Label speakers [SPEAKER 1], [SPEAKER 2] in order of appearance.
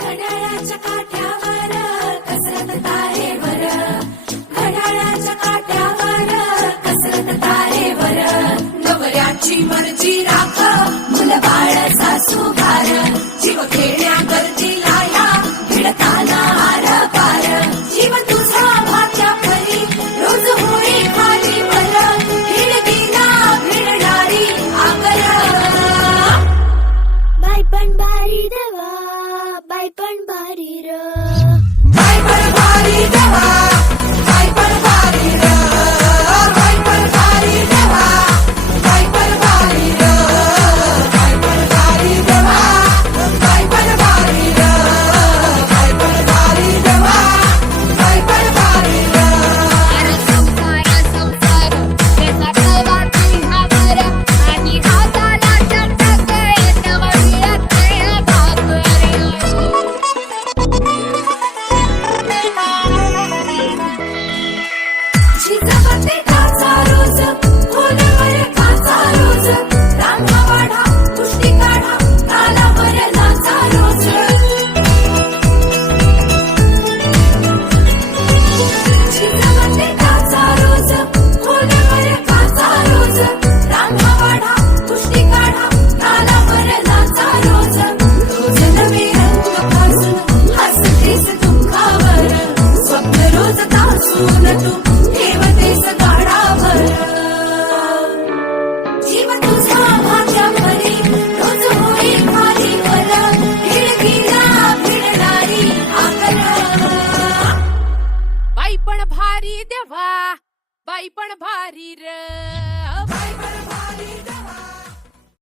[SPEAKER 1] घड्याळाच्या काठ्यावर कसरत वर घड्याळाच्या काठ्यावर कसरत तारेवर नवऱ्याची मर्जी राख मुलं बाळ सासू
[SPEAKER 2] भार
[SPEAKER 3] செய்தவா பயப்பண்பாரீரோ મારી દેવા બાઈ પણ ભારી રે